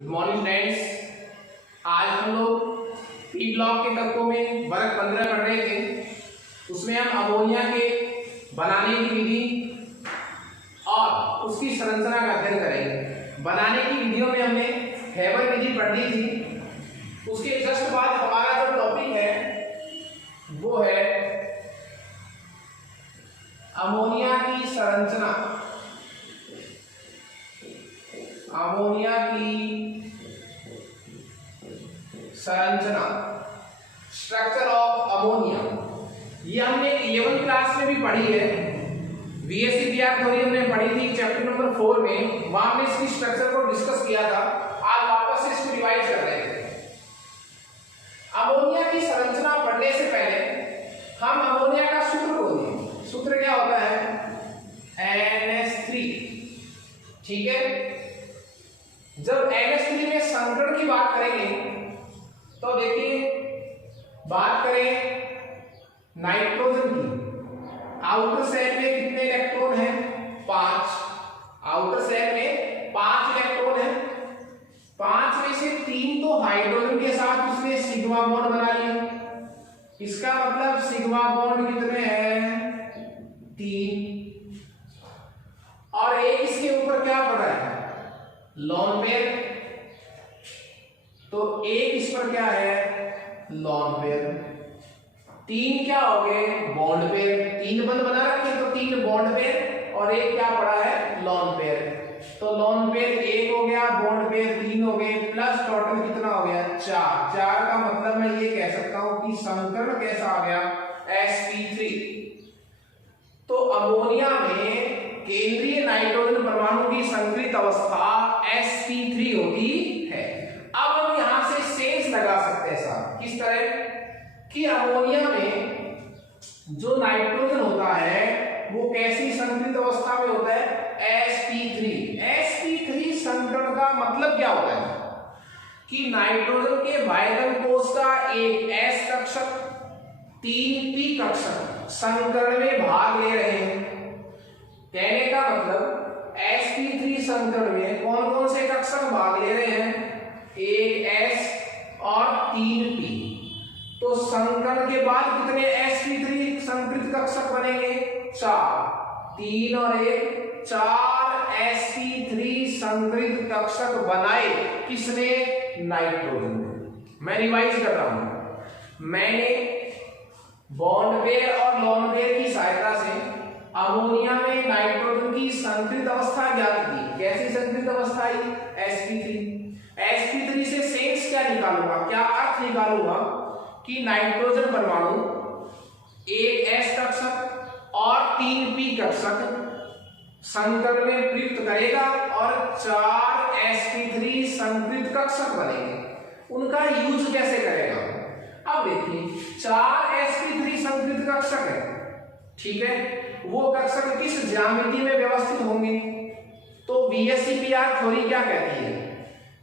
Good morning friends. आज हम लोग पी ब्लॉक के तत्वों में वर्ग 15 पढ़ रहे थे। उसमें हम अमोनिया के बनाने की विधि और उसकी संरचना का अध्ययन करेंगे। बनाने की विधियों में हमने हेबर विधि पढ़ ली थी। उसके जस्ट बाद हमारा जो टॉपिक है वो है अमोनिया की संरचना। अमोनिया की संरचना, स्ट्रक्चर ऑफ अमोनिया, ये हमने 11th क्लास में भी पढ़ी है। बीएससी पीआर थ्योरी हमने पढ़ी थी चैप्टर नंबर 4 में। वहां हमने इसकी स्ट्रक्चर को डिस्कस किया था। आज वापस से इसको रिवाइज कर रहे थे। अमोनिया की संरचना पढ़ने से पहले हम अमोनिया का सूत्र बोलेंगे। सूत्र क्या होता है? NH3। ठीक है। जब NH3 में संकरण की बात करेंगे तो देखिए, बात करें नाइट्रोजन की, आउटर शेल में कितने इलेक्ट्रॉन हैं? 5। आउटर शेल में 5 इलेक्ट्रॉन हैं। 5 में से 3 तो हाइड्रोजन के साथ उसने सिग्मा बॉन्ड बना लिया। इसका मतलब सिग्मा बॉन्ड कितने हैं? 3। और एक इसके ऊपर क्या पड़ा है? Lone pair. तो एक इस पर क्या है? Lone pair. 3 क्या हो गए? Bond pair. 3 बंद बना रखे तो 3 बॉन्ड पेयर और एक क्या पड़ा है? Lone pair. तो लोन पेयर 1 हो गया, बॉन्ड पेयर 3 हो गए, प्लस टोटल कितना हो गया? 4। 4 का मतलब मैं ये कह सकता हूं कि संकरण कैसा आ गया? sp3। तो अमोनिया में केंद्रीय नाइट्रोजन परमाणु की संकरित अवस्था sp3 होती है। अब हम यहां से सेंस लगा सकते हैं साहब, किस तरह कि अमोनिया में जो नाइट्रोजन होता है वो कैसी संकरित अवस्था में होता है? sp3। sp3 संकरण का मतलब क्या होता है? कि नाइट्रोजन के बाह्य कोश का एक s कक्षक 3 p कक्षक संकरण में भाग ले रहे हैं। कहने का मतलब sp3 संकरण में कौन कौन से कक्षक भाग ले रहे हैं? एक S और 3 P। तो संकरण के बाद कितने sp3 संकरित कक्षक बनेंगे? 4। 3 और 1 4 sp3 संकरित कक्षक बनाए। किसने? नाइट्रोजन। मैं रिवाइज कर रहा हूं। मैंने बॉन्ड पेयर और लोन पेयर की सहायता से अमोनिया में नाइट्रोजन की संकरित अवस्था ज्ञात की। कैसी संकरित अवस्था आई? sp3। sp3 से सेंस क्या निकालूंगा? क्या अर्थ निकालूंगा? कि नाइट्रोजन परमाणु एक s कक्षक और 3 p कक्षक संकरण में प्रयुक्त करेगा और 4 sp3 संकरित कक्षक बनेंगे। उनका यूज कैसे करेगा? अब देखिए, 4 sp3 संकरित कक्षक है, ठीक है। वो कक्षक किस ज्यामिति में व्यवस्थित होंगे? तो बीएससी पीआर थ्योरी क्या कहती है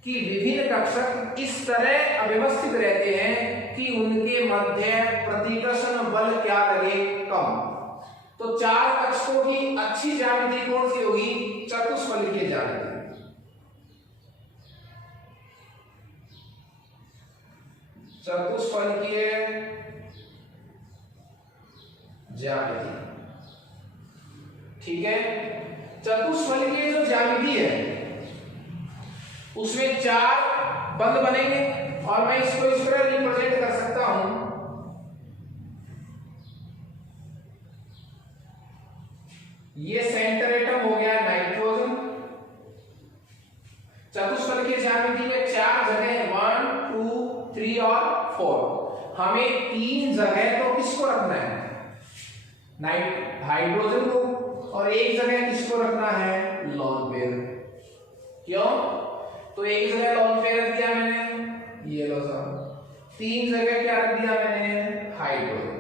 कि विभिन्न कक्षक इस तरह अव्यवस्थित रहते हैं कि उनके मध्य प्रतिकर्षण बल क्या लगे? कम। तो 4 कक्षकों की अच्छी ज्यामिति कौन सी होगी? चतुष्फलकीय ज्यामिति। चतुष्फलकीय ज्यामिति, ठीक है। चतुष्फलकीय जो ज्यामिति है उसमें 4 बंद बनेंगे और मैं इसको इस तरह रिप्रेजेंट कर सकता हूं। ये सेंटर एटम हो गया नाइट्रोजन। चतुष्फलकीय ज्यामिति में 4 जगह 1 2 3 और 4। हमें 3 जगह तो किसको रखना है? हाइड्रोजन को, और एक जगह किसको रखना है? Lone pair. क्यों? तो एक जगह लोन पेयर रख दिया मैंने, ये लो साहब। 3 जगह क्या रख दिया मैंने? हाइड्रोजन।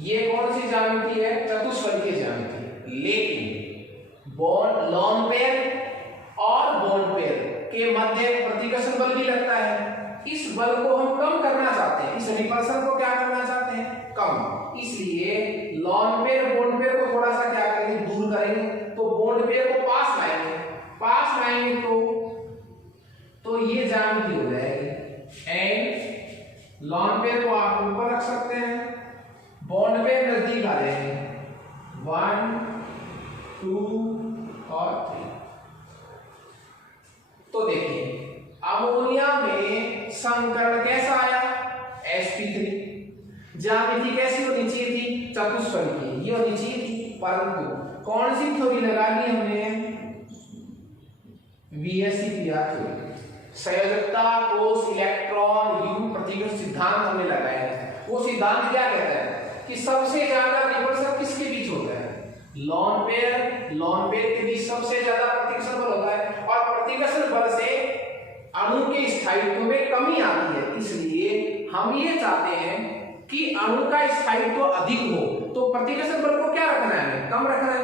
ये कौन सी ज्यामिति है? चतुष्फलकीय ज्यामिति। लेकिन बॉन्ड लोन पेयर और बॉन्ड पेयर के मध्य प्रतिकर्षण बल भी लगता है। इस बल को हम कम करना चाहते हैं। इस रिपल्सन को क्या करना चाहते हैं? कम। इसलिए लोन पेयर बॉन्ड पेयर को थोड़ा सा क्या करेंगे? दूर करेंगे। तो बॉन्ड पेयर को पास लाएंगे। पास लाएंगे तो संकरण कैसा आया, sp3। ज्यामिति कैसी होनी चाहिए थी, चतुष्फलकीय, ये होनी चाहिए थी, परंतु कौन सी थ्योरी लगा ली हमने, VSEPR थ्योरी, संयोजकता कोष इलेक्ट्रॉन यू प्रतिकर्ष सिद्धांत हमने लगाया है। वो सिद्धांत क्या कहता है कि सबसे ज्यादा रिपल्सन किसके बीच होता है, लॉन पेयर के बीच सबसे ज्यादा प्रतिकर्षण बल होता है, और प्रतिकर्षण बल से अणु के स्थायित्व में कमी आती है। इसलिए हम ये चाहते हैं कि अणु का स्थायित्व अधिक हो, तो प्रतिकर्षण बल को क्या रखना है, कम रखना है।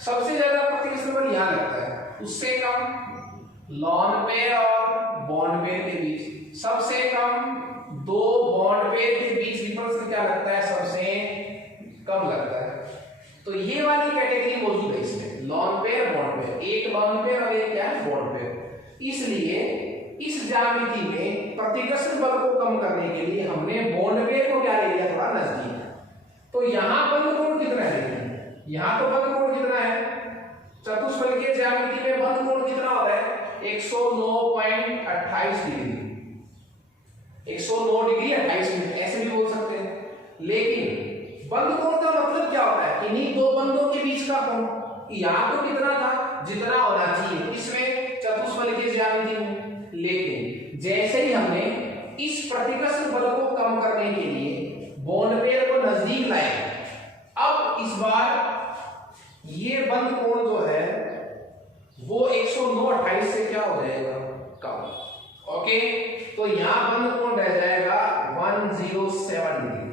सबसे ज्यादा प्रतिकर्षण बल यहाँ लगता है, उससे कम लॉन पेयर और बॉन्ड पेयर के बीच, सबसे कम दो बॉन्ड पेयर के बीच रिपल्सन क्या लगता है, सबसे कम लगता है। तो ये वाली कैटेगरी मौजूद है इसमें, लॉन पेयर बॉन्ड पेयर, एक लॉन पेयर और एक क्या है बॉन्ड पेयर। इसलिए इस ज्यामिति में प्रतिकर्षण बल को कम करने के लिए हमने बॉन्ड पेयर को क्या ले लिया, थोड़ा नजदीक। तो यहाँ बंद कोण कितना है, यहाँ तो बंद कोण कितना है, चतुष्फलकीय ज्यामिति में बंद कोण कितना होता है, 109.28 डिग्री, 109 डिग्री 28 मिनट, ऐसे भी बोल सकते हैं। लेकिन बंद कोण का मतलब क्या होता है, इन्हीं दो बंदों के बीच का कोण। यहाँ तो कितना था, जितना होना चाहिए इसमें चतुष्फलकीय ज्यामिति में। लेकिन जैसे ही हमने इस प्रतिकर्षण बल को कम करने के लिए बॉन्ड पेयर को नजदीक लाए, अब इस बार ये बंद कोण जो है वो 109.28 से क्या हो जाएगा, कम। ओके, तो यहां बंद कोण रह जाएगा 107 डिग्री।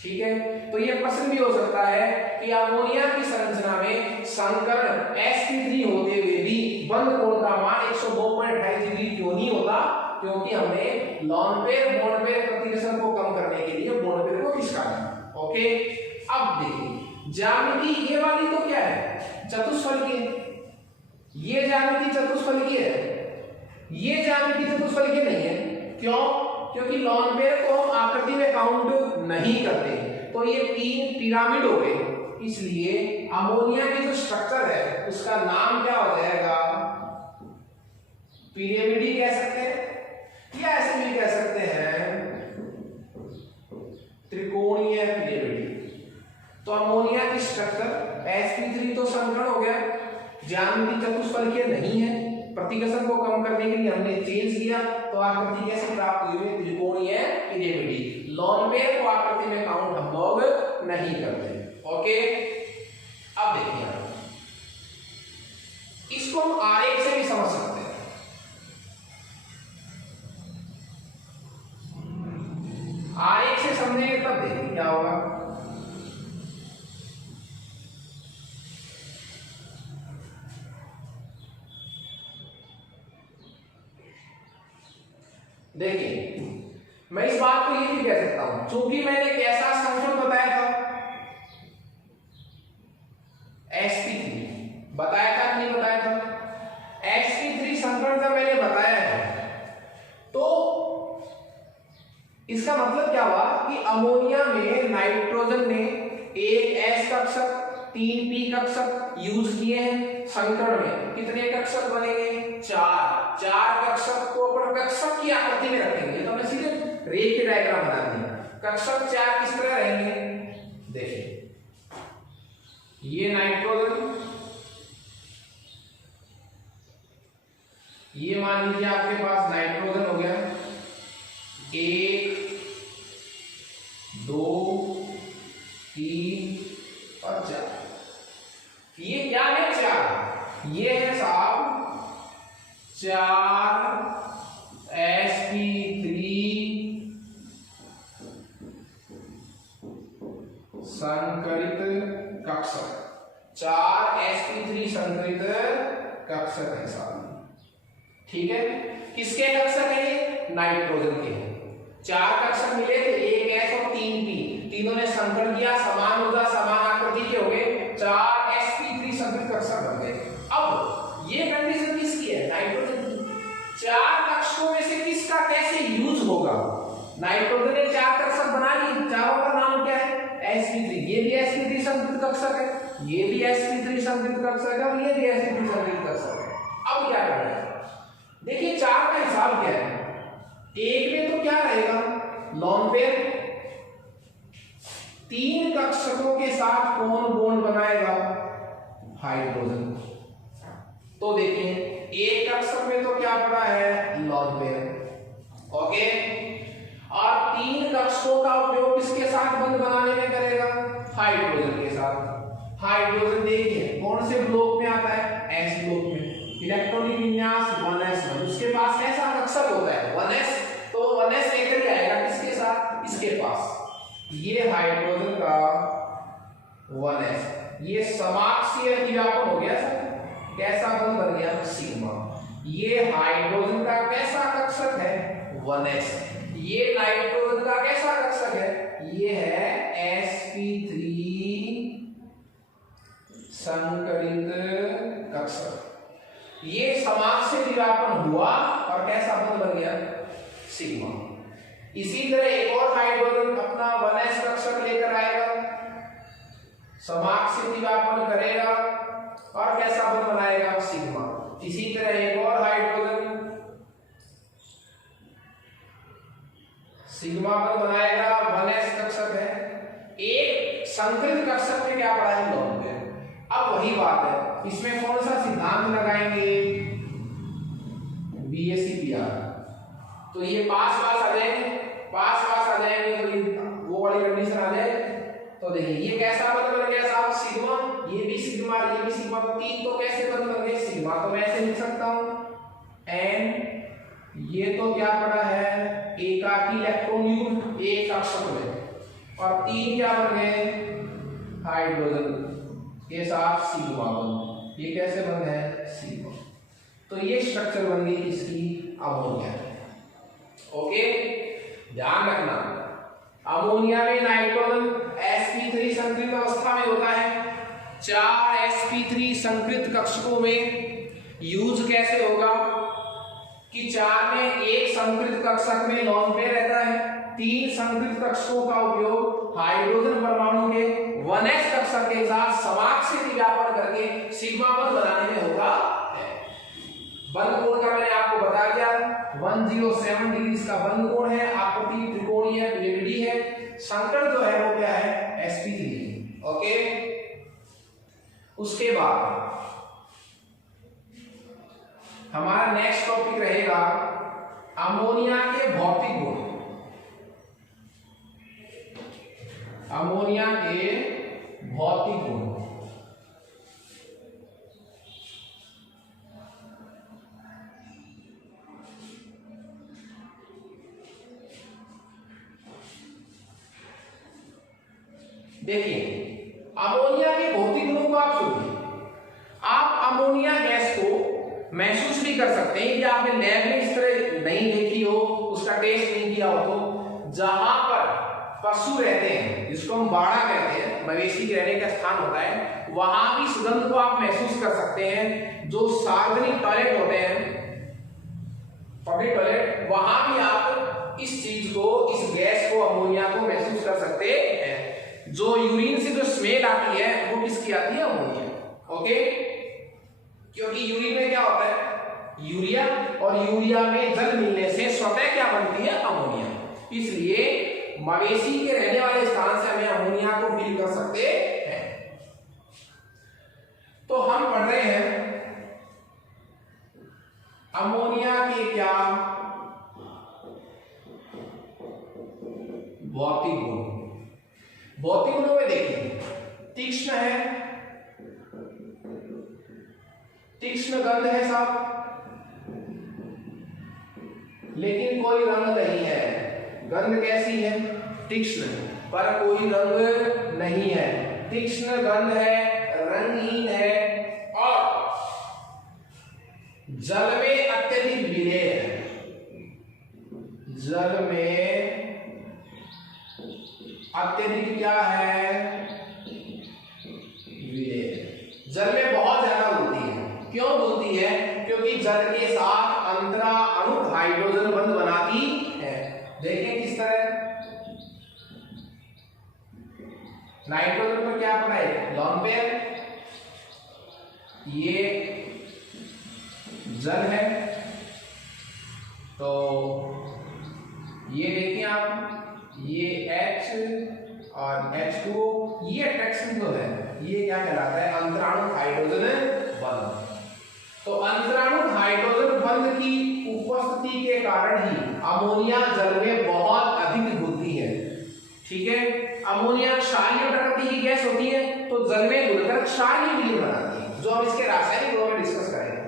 ठीक है, तो ये प्रश्न भी हो सकता है कि अमोनिया की संरचना में संकरण sp3 होते हुए भी बंद कोण का मान 109.28 डिग्री क्यों नहीं होता, क्योंकि हमने लॉन पेयर बॉन्ड पेयर प्रतिकर्षण को कम करने के लिए बॉन्ड पेयर को खिसकाना। ओके, अब देखिए ज्यामिति ये वाली तो क्या है, चतुष्फलकीय, ये ज्यामिति चतुष्फलकीय है, ये ज्यामिति चतुष्फलकीय नहीं है। क्यों, क्योंकि लॉन पेयर को हम आकृति में काउंट नहीं करते, तो ये तीन पिरामिड हो गए। इसलिए अमोनिया की जो स्ट्रक्चर है उसका नाम क्या हो जाएगा, पिरामिडी कह सकते हैं, या ऐसे भी कह सकते हैं त्रिकोणीय पिरामिडी। तो अमोनिया की स्ट्रक्चर sp3 तो संकरण हो गया, ज्यामिति चतुष्फलकीय नहीं है, प्रतिकर्षण को कम करने के लिए हमने चेंज किया, तो आकृति कैसे प्राप्त हुई है, त्रिकोणीय पिरामिडी। लॉन पेयर को आकृति में काउंट हम लोग नहीं करते। ओके, अब देखिए इसको हम आरेख से भी समझ सकते हैं। आरेख से समझेंगे तब देखिए क्या होगा। देखिए मैं इस बात को ये भी कह सकता हूं, चूंकि मैंने कैसा संकरण बताया था, sp3 बताया था नहीं बताया था, sp3 संकरण जब मैंने बताया है तो इसका मतलब क्या हुआ कि अमोनिया में नाइट्रोजन ने एक s कक्षक 3 p कक्षक यूज किए हैं। संकरण में कितने कक्षक बनेंगे, 4 कक्षक को अपन कक्षक की आकृति में रखेंगे। तो हमने सीधे रेखीय डायग्राम बना दिया। कक्षक 4 किस तरह रहेंगे, देखिए ये नाइट्रोजन, ये मान लीजिए आपके पास नाइट्रोजन हो गया 1 2 3 और 4। ये क्या है, 4, ये है साहब 4 sp3 संकरित कक्षक, 4 sp3 संकरित कक्षक है साहब। ठीक है, किसके कक्षक है, ये नाइट्रोजन के हैं। 4 कक्षक मिले थे, एक s और 3 p, तीनों ने संकरण किया, समान ऊर्जा समान आकृति के हो गए, 4 sp3 संकरित कक्षक बन गए। अब ये कंडीशन किसकी है, नाइट्रोजन की। 4 कक्षकों में से किसका कैसे यूज होगा, नाइट्रोजन ने 4 कक्षक बना लिए, चारों का नाम क्या है, sp3। ये भी sp3 संकरित कक्षक है, ये भी sp3 संकरित कक्षक है, और ये भी sp3 संकरित कक्षक है। अब क्या करना है, देखिए 4 का हिसाब क्या है, लॉन पेयर। 3 कक्षकों के साथ कौन बॉन्ड बनाएगा? हाइड्रोजन। तो देखिए एक कक्षक में तो क्या पड़ा है? Lone pair. ओके, और 3 कक्षकों का उपयोग किसके साथ बंध बनाने में करेगा? हाइड्रोजन के साथ। हाइड्रोजन देखिए कौन से ब्लॉक में आता है? एस ब्लॉक में। इलेक्ट्रॉनिक विन्यास 1s1। उसके पास कैसा कक्षक होता है? 1s। तो 1s लेकर के आएगा किसके साथ? इसके पास। ये हाइड्रोजन का 1s, ये समाक्षीय अतिव्यापन हो गया सर। कैसा बंध बन गया? सिग्मा। ये हाइड्रोजन का कैसा कक्षक है? 1s। ये नाइट्रोजन का कैसा कक्षक है? ये है sp3 संकरित कक्षक। ये समाक्षीय अतिव्यापन हुआ और कैसा बंध बन गया? सिग्मा। इसी तरह एक और हाइड्रोजन अपना 1s कक्षक लेकर आएगा, समाक्षीय अतिव्यापन करेगा और कैसा बंध बनाएगा? सिग्मा। इसी तरह एक और हाइड्रोजन सिग्मा बंध बनाएगा, 1s कक्षक है। एक संकरित कक्षक में क्या पड़ा है? Lone pair. अब वही बात है, इसमें कौन सा सिद्धांत लगाएंगे? BACPR। तो ये पास पास आ जाएंगे, पास पास आ जाएंगे तो ये वो वाली कंडीशन आ जाए। तो देखिए ये कैसा बंध बन गया साहब? सिग्मा। ये भी सिग्मा, ये भी सिग्मा। तो 3 तो कैसे बंध बन गए? सिग्मा। तो मैं ऐसे लिख सकता हूं एन, ये तो क्या पड़ा है? एकाकी इलेक्ट्रॉन युग्म एक कक्षक में, और 3 क्या बन गए? हाइड्रोजन के साथ सिग्मा बंध। ये कैसे बंध है? सिग्मा। तो ये स्ट्रक्चर बन गई इसकी अमोनिया। ओके, ध्यान रखना अमोनिया में नाइट्रोजन sp3 संकरित अवस्था में होता है। 4 sp3 संकरित कक्षकों में यूज कैसे होगा कि 4 में एक संकरित कक्षक में लॉन पेयर रहता है, 3 संकरित कक्षकों का उपयोग हाइड्रोजन परमाणु के 1s कक्षक के साथ समाक्षीय अतिव्यापन करके सिग्मा बंध बनाने में होता है। बंध कोण का मैंने आपको बता दिया, 107 डिग्री इसका बंध कोण है, आकृति त्रिकोणीय पिरामिडी है। संकर जो है वो क्या है? sp3। ओके, उसके बाद हमारा नेक्स्ट टॉपिक रहेगा अमोनिया के भौतिक गुण। अमोनिया के भौतिक गुण। देखिए अमोनिया के भौतिक गुणों को आप सुनिए। आप अमोनिया गैस को महसूस भी कर सकते हैं कि आपने लैब में इस तरह नहीं देखी हो, उसका टेस्ट नहीं किया हो। तो जहां पर पशु रहते हैं, जिसको हम बाड़ा कहते हैं, मवेशी के रहने का स्थान होता है, वहां भी सुगंध को आप महसूस कर सकते हैं। जो सार्वजनिक टॉयलेट होते हैं, पब्लिक टॉयलेट, वहां भी आप इस चीज को, इस गैस को, अमोनिया को महसूस कर सकते हैं। जो यूरिन से जो स्मेल आती है वो किसकी आती है? अमोनिया। ओके, क्योंकि यूरिन में क्या होता है? यूरिया, और यूरिया में जल मिलने से स्वतः क्या बनती है? अमोनिया। इसलिए मवेशी के रहने वाले स्थान से हमें अमोनिया को फील कर सकते हैं। तो हम पढ़ रहे हैं अमोनिया के क्या भौतिक गुण। भौतिक गुणों में देखिए, तीक्ष्ण है, तीक्ष्ण गंध है साहब, लेकिन कोई रंग नहीं है। गंध कैसी है? तीक्ष्ण, पर कोई रंग नहीं है। तीक्ष्ण गंध है, रंगहीन है, और जल में अत्यधिक विलेय है। जल में अत्यधिक क्या है? विलेय। जल में बहुत ज्यादा घुलती है। क्यों घुलती है? क्योंकि जल के साथ अंतरा अणु हाइड्रोजन बंध बनाती है। देखें किस तरह, नाइट्रोजन पर क्या पड़ा है? Lone pair. ये जल है, तो ये देखिए आप ये H और H2O, ये अट्रैक्शन जो है ये क्या कहलाता है, अंतराणु हाइड्रोजन बंध। तो अंतराणु हाइड्रोजन बंध की उपस्थिति के कारण ही अमोनिया जल में बहुत अधिक घुलती है। ठीक है, अमोनिया क्षारीय प्रकृति की गैस होती है, तो जल में घुलकर क्षारीय विलयन बनाती है, जो हम इसके रासायनिक गुणों में डिस्कस करेंगे।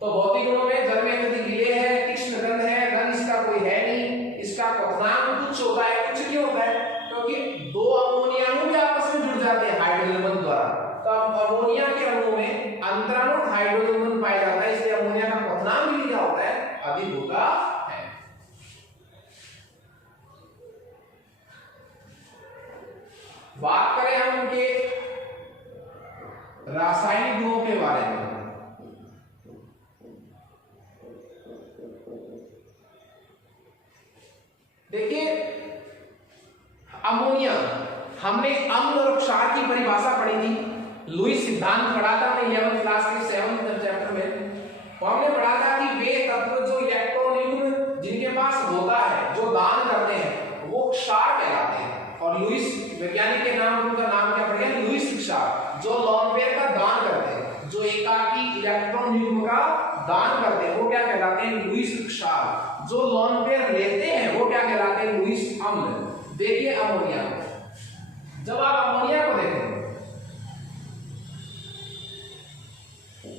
तो भौतिक गुणों में जल में यदि गिले है, तीक्ष्ण गंध है, रंग इसका कोई है नहीं, इसका क्वथनांक कुछ होता है, कुछ क्यों होता है, क्योंकि दो अमोनिया अणु भी आपस में जुड़ जाते हैं हाइड्रोजन बंध द्वारा। तो अमोनिया के अणु में अंतराणु हाइड्रोजन बंध पाया जाता है, इसलिए अमोनिया का क्वथनांक भी क्या होता है, अधिक होता है। बात करें हम उनके रासायनिक गुणों के बारे में, देखिए अमोनिया, हमने अम्ल और क्षार की परिभाषा पढ़ी थी, लुईस सिद्धांत पढ़ा था हमने 11th क्लास के 7th चैप्टर में। तो हमने पढ़ा था कि वे तत्व जो इलेक्ट्रॉन युग्म जिनके पास होता है, जो दान करते हैं, वो क्षार कहलाते हैं। और लुईस वैज्ञानिक के नाम, उनका नाम क्या पड़ेगा, लुईस क्षार। जो लोन पेयर का दान करते हैं, जो एकाकी इलेक्ट्रॉन युग्म का दान करते हैं, वो क्या कहलाते हैं, लुईस क्षार। जो लोन पेयर लेते हैं वो क्या कहलाते हैं, लुईस अम्ल। देखिए अमोनिया, जब आप अमोनिया को देखें,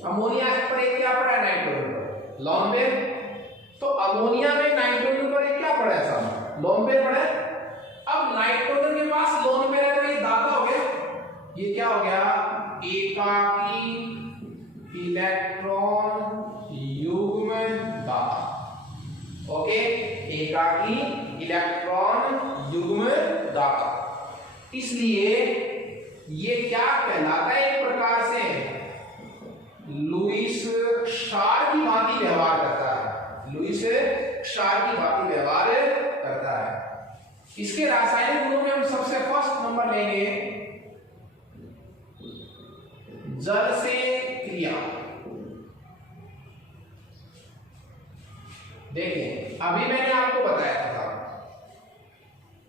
अमोनिया पर एक क्या पड़ा है, नाइट्रोजन पर लोन पेयर। तो अमोनिया में नाइट्रोजन पर एक क्या पड़ा है, साहब लोन पेयर पड़ा है। अब नाइट्रोजन के पास लोन पेयर है, तो ये दाता हो गया, ये क्या हो गया, एकाकी इलेक्ट्रॉन युग्म दाता। ओके, एकाकी इलेक्ट्रॉन युग्म दाता। इसलिए ये क्या कहलाता है, एक प्रकार से लुईस क्षार की भांति व्यवहार करता है, लुईस क्षार की भांति व्यवहार करता है। इसके रासायनिक गुणों में हम सबसे फर्स्ट नंबर लेंगे जल से क्रिया। देखिए अभी मैंने आपको बताया था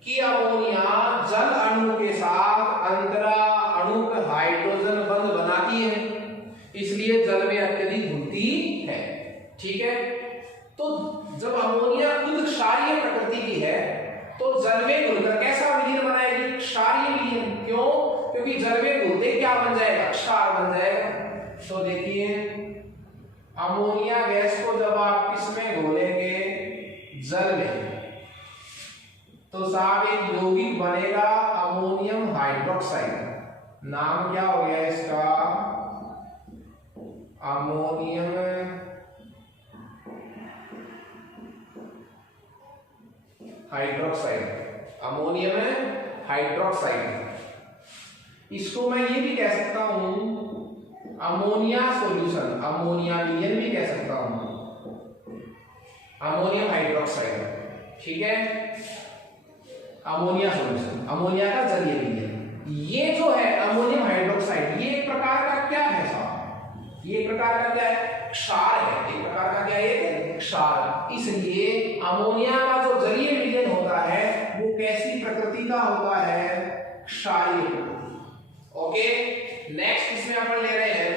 कि अमोनिया जल अणु के साथ अंतरा अणु हाइड्रोजन बंध बनाती है, इसलिए जल में अत्यधिक घुलती है। ठीक है, तो जब अमोनिया खुद क्षारीय प्रकृति की है, तो जल में घुलकर कैसा विलयन बनाएगी, क्षारीय विलयन। क्यों, क्योंकि जल में घुलते क्या बन जाएगा, क्षार बन जाएगा। तो देखिए अमोनिया गैस को जब आप किसमें घोलेंगे, जल में, तो साहब एक यौगिक बनेगा अमोनियम हाइड्रोक्साइड। नाम क्या हो गया इसका, अमोनियम हाइड्रोक्साइड, अमोनियम हाइड्रोक्साइड। इसको मैं ये भी कह सकता हूं अमोनिया सॉल्यूशन, अमोनिया विलयन भी कह सकता हूं, अमोनियम हाइड्रोक्साइड। ठीक है, अमोनिया सॉल्यूशन, अमोनिया का जलीय विलयन। ये जो है अमोनियम हाइड्रोक्साइड, ये एक प्रकार का क्या है साहब, ये एक प्रकार का क्या है, क्षार है, एक प्रकार का क्या है, क्षार। इसलिए अमोनिया का जो जलीय विलयन होता है वो कैसी प्रकृति का होता है, क्षारीय प्रकृति। ओके, नेक्स्ट इसमें अपन ले रहे हैं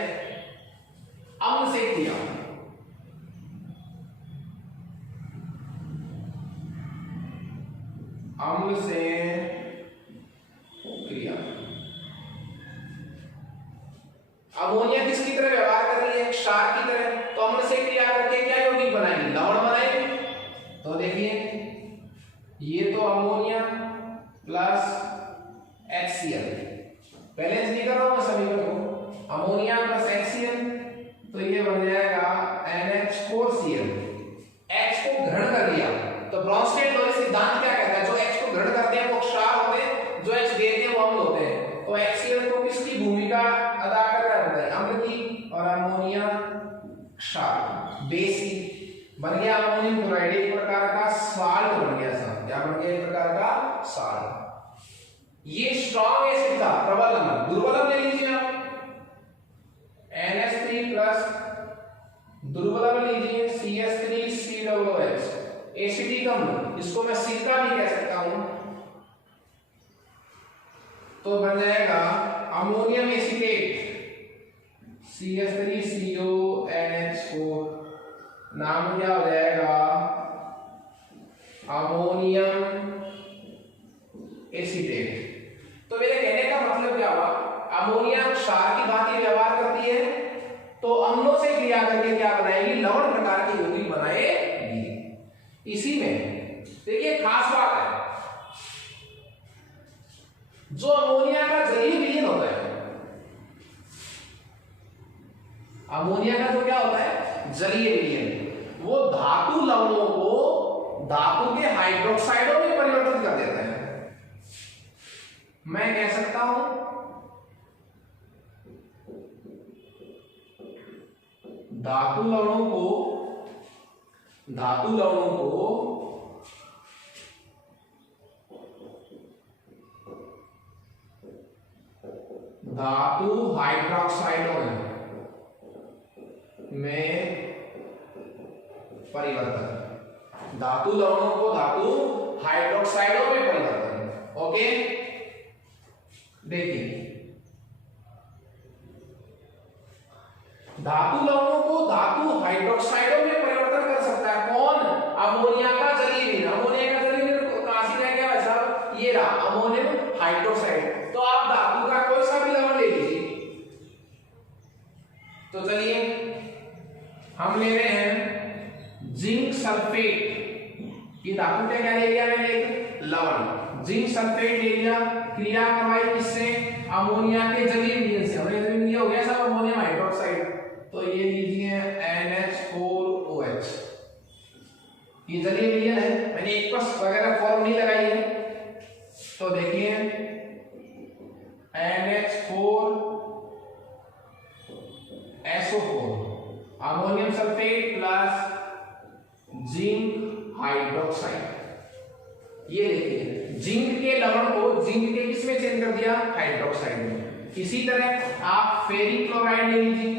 अम्ल से क्रिया। अम्ल से क्रिया, अमोनिया किसकी तरह व्यवहार कर रही है, क्षार की तरह। तो अम्ल से क्रिया करके क्या यौगिक बनाएंगे, लवण बनाएंगे। तो देखिए ये तो अमोनिया प्लस HCl, बैलेंस नहीं कर रहा हूं मैं सभी को, अमोनिया प्लस HCl, तो ये बन जाएगा NH4Cl। H को ग्रहण कर लिया, तो ब्रॉन्स्टेड-लोरे सिद्धांत क्या कहता है, जो H को ग्रहण करते हैं वो क्षार होते हैं, जो H देते हैं वो अम्ल होते हैं। तो HCl तो किसकी भूमिका अदा कर रहा होता है, अम्ल की, और अमोनिया क्षार, बेसिक बन गया अमोनियम क्लोराइड, एक प्रकार का साल्ट बन गया साहब, क्या बन गया, एक प्रकार का साल्ट। ये स्ट्रॉन्ग एसिड था, प्रबल अम्ल। दुर्बल अम्ल ले लीजिए आप, NH3 प्लस दुर्बल अम्ल लीजिए CH3COOH, एसिटिक अम्ल, इसको मैं सिरका भी कह सकता हूं, तो बन जाएगा अमोनियम एसीटेट CH3CONH4, नाम क्या हो जाएगा अमोनियम एसीटेट। तो मेरे कहने का मतलब क्या हुआ, अमोनिया क्षार की भांति व्यवहार करती है, तो अम्लों से क्रिया करके क्या बनाएगी, लवण प्रकार की यौगिक बनाएगी। इसी में देखिए खास बात है, जो अमोनिया का जलीय विलयन होता है, अमोनिया का जो क्या होता है जलीय विलयन, वो धातु लवणों को धातु के हाइड्रोक्साइडों में परिवर्तित कर देता है। मैं कह सकता हूं धातु लवणों को धातु हाइड्रोक्साइडों में परिवर्तन, धातु लवणों को धातु हाइड्रोक्साइडों में परिवर्तन। ओके, देखिए धातु लवणों को धातु हाइड्रोक्साइडों में परिवर्तन कर सकता है कौन, अमोनिया का जलीय विलयन। अमोनिया का जलीय विलयन कहां से रह गया भाई साहब, ये रहा अमोनियम हाइड्रोक्साइड। तो आप धातु का कोई सा भी लवण ले लीजिए, तो चलिए हम ले रहे हैं जिंक सल्फेट, ये धातु क्या क्या ले लिया मैंने, एक लवण जिंक सल्फेट ले लिया, क्रिया करवाई किससे, अमोनिया के जलीय विलयन से, हमने जलीय विलयन हो गया सब अमोनियम हाइड्रोक्साइड, तो ये लीजिए NH4OH, ये जलीय विलयन है, मैंने एक पस वगैरह फॉर्म नहीं लगाई है, तो देखिए NH4SO4 ammonium sulphate plus zinc hydroxide. ये देखिए जिंक के लवण को जिंक के किस में चेंज कर दिया, हाइड्रोक्साइड में। इसी तरह आप फेरिक क्लोराइड ले लीजिए,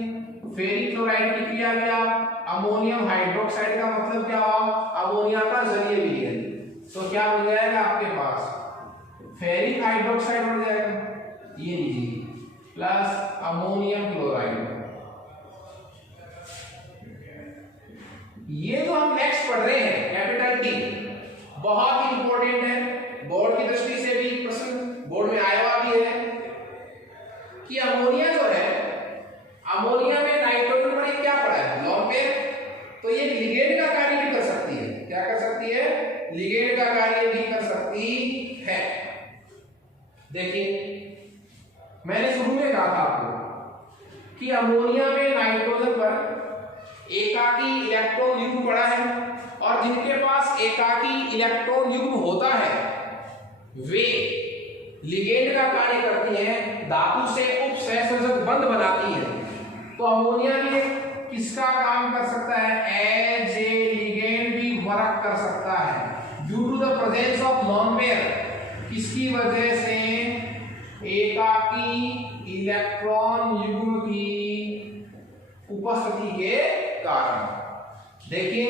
फेरिक क्लोराइड की क्रिया में आप अमोनियम हाइड्रोक्साइड का मतलब क्या हुआ, अमोनिया का जलीय विलयन, तो क्या हो जाएगा आपके पास फेरिक हाइड्रोक्साइड हो जाएगा, ये लीजिए प्लस अमोनियम क्लोराइड। ये तो हम नेक्स्ट पढ़ रहे हैं कैपिटल T, बहुत ही इंपॉर्टेंट है, बोर्ड की दृष्टि से भी प्रश्न बोर्ड में आया हुआ भी है कि अमोनिया जो है, अमोनिया में नाइट्रोजन पर क्या पड़ा है, लोन पेयर, तो ये लिगेंड का कार्य भी कर सकती है, क्या कर सकती है, लिगेंड का कार्य भी कर सकती है। देखिए मैंने शुरू में कहा था आपको कि अमोनिया में नाइट्रोजन पर एकाकी इलेक्ट्रॉन युग्म पड़ा है, और जिनके पास एकाकी इलेक्ट्रॉन युग्म होता है वे लिगेंड का कार्य करती हैं, धातु से उपसहसंयोजक बंध बनाती है। तो अमोनिया भी किसका काम कर सकता है, एज ए लिगेंड भी वर्क कर सकता है due to the presence of lone pair, किसकी वजह से, एकाकी इलेक्ट्रॉन युग्म की उपस्थिति के कारण। देखिए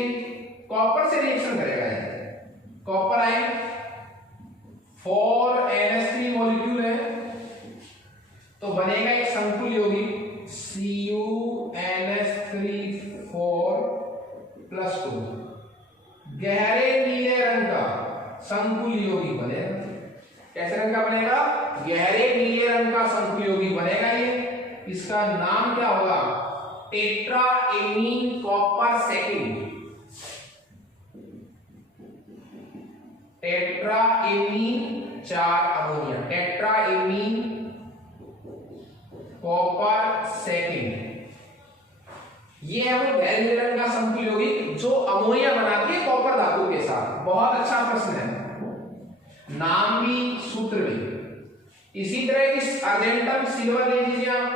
कॉपर से रिएक्शन करेगा, ये कॉपर आयन 4NH3 मॉलिक्यूल है, तो बनेगा एक संकुल यौगिक CuNH3 4+2, गहरे नीले रंग का संकुल यौगिक बनेगा। कैसे रंग का बनेगा, गहरे नीले रंग का संकुल यौगिक बनेगा। ये इसका नाम क्या होगा, tetraammine copper second, tetraammine 4 ammonia, tetraammine copper second, ये है वो गहरे रंग का संकुल यौगिक जो अमोनिया बनाती है कॉपर धातु के साथ। बहुत अच्छा प्रश्न है, नाम भी सूत्र भी। इसी तरह इस अर्जेंटम सिल्वर ले लीजिए आप,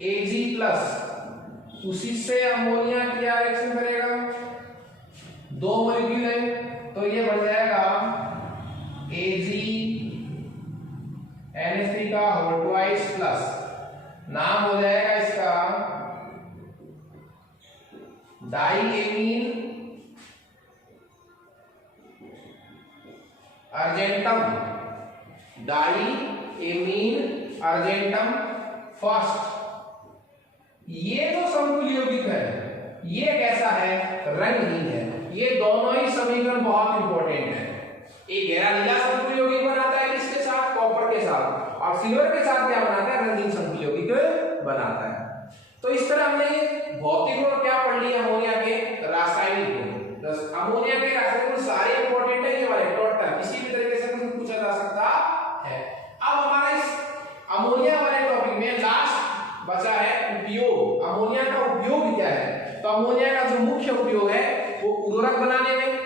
Ag+, उसी से अमोनिया क्या रिएक्शन करेगा, 2 मॉलिक्यूल है, तो ये बन जाएगा AgNH3 का होल ट्वाइस प्लस, नाम हो जाएगा इसका diammine argentum, diammine argentum first. ये जो समतुल्य यौगिक है ये कैसा है, रंगहीन है। ये दोनों ही समीकरण बहुत इंपॉर्टेंट है। एक गहरा नीला समतुल्य यौगिक बनाता है किसके साथ, कॉपर के साथ, और सिल्वर के साथ क्या बनाता है, रंगीन समतुल्य यौगिक बनाता है। तो इस तरह हमने भौतिक गुण क्या पढ़ लिया अमोनिया के, रासायनिक गुण। अमोनिया के रासायनिक गुण सारे इंपॉर्टेंट है, ये वाले टोटल किसी भी तरीके से कुछ पूछा जा सकता है। अब हमारा इस अमोनिया वाले टॉपिक में लास्ट बचा है उपयोग। अमोनिया का उपयोग क्या है, तो अमोनिया का जो मुख्य उपयोग है वो उर्वरक बनाने में,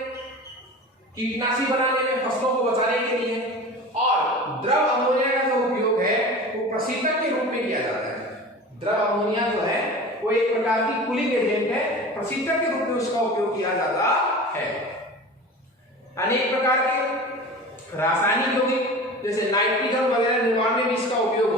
कीटनाशी बनाने में, फसलों को बचाने के लिए, और द्रव अमोनिया का जो उपयोग है वो प्रशीतक के रूप में किया जाता है। द्रव अमोनिया जो है वो एक प्रकार की कूलिंग एजेंट है, प्रशीतक के रूप में उसका उपयोग किया जाता है। अनेक प्रकार के रासायनिक यौगिक जैसे नाइट्रोजन वगैरह निर्माण में भी इसका उपयोग